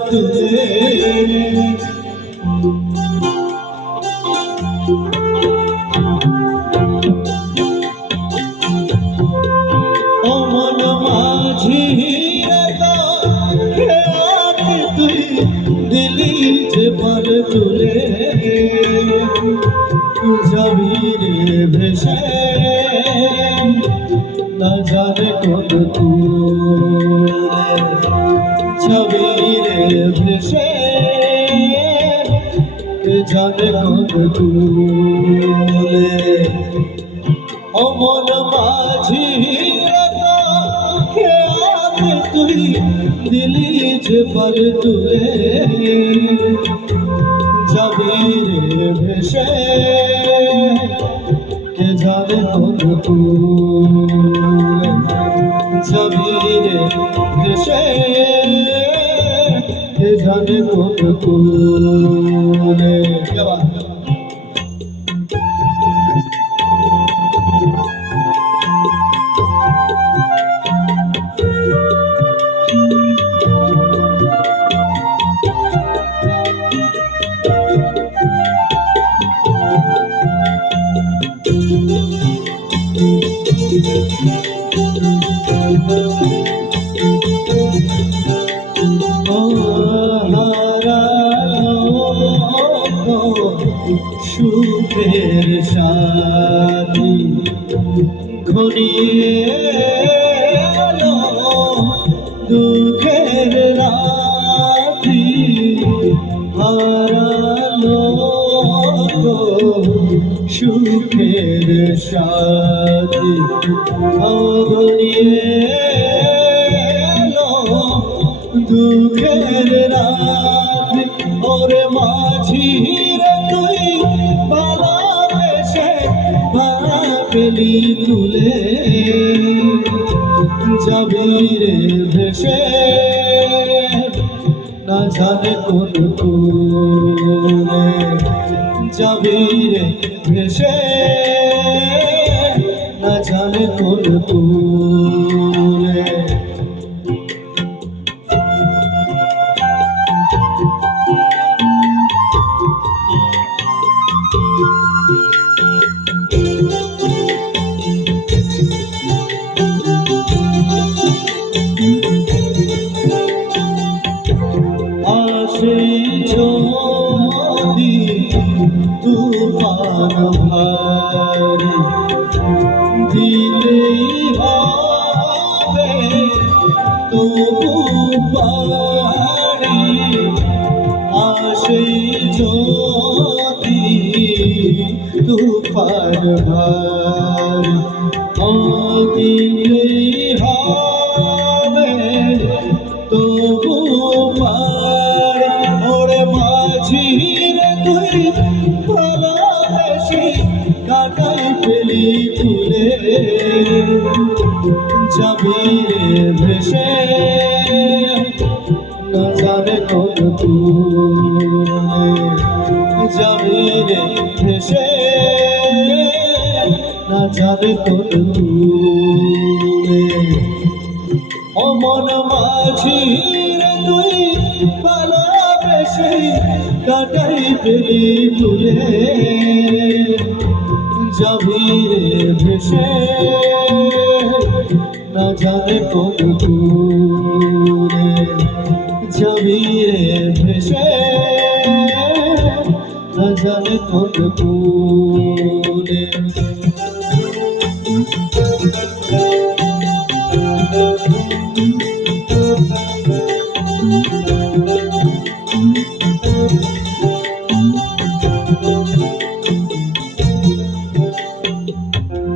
তুলে অমন মাঝি তুই দিলি যে পার তুলে যাবি রে ভেসে না জানে কোন তুলে যাবি রে ভেসে জানে কোন তুলে অমন মাঝি তুই দিলি যে পার তুলে যাবি রে ভেসে কে জানে কোন তুলে যাবি রে ভেসে কে জানে কোন তুলে সুখের সাথী ঘনিয়ে এলো দুঃখের রাতি হারালো সুখের সাথী ঘনিয়ে এলো দুঃখের রাতি ওরে মাঝি তুই ভালোবেসে পেলি তুলে যাবি রে ভেসে না জানে কোন তুলে যাবি রে ভেসে না জানে কোন তুলে যদি তুফান ভারী দিলেই হবে তবু পারি আসে যদি তুফান ভারী দিলেই হবে তবু পারি ওরে মাঝি তুই ভালোবেসে কাটাই পেলি তুলে যাবি রে ভেসে না জানে কোন তুলে যাবি রে ভেসে না জানে কোন তুলে অমন মাঝি তুই ভালোবেসে কাটাই পেলি তুলে যাবি রে ভেসে না জানে কোন তুলে যাবি রে ভেসে না জানে কোন তুলে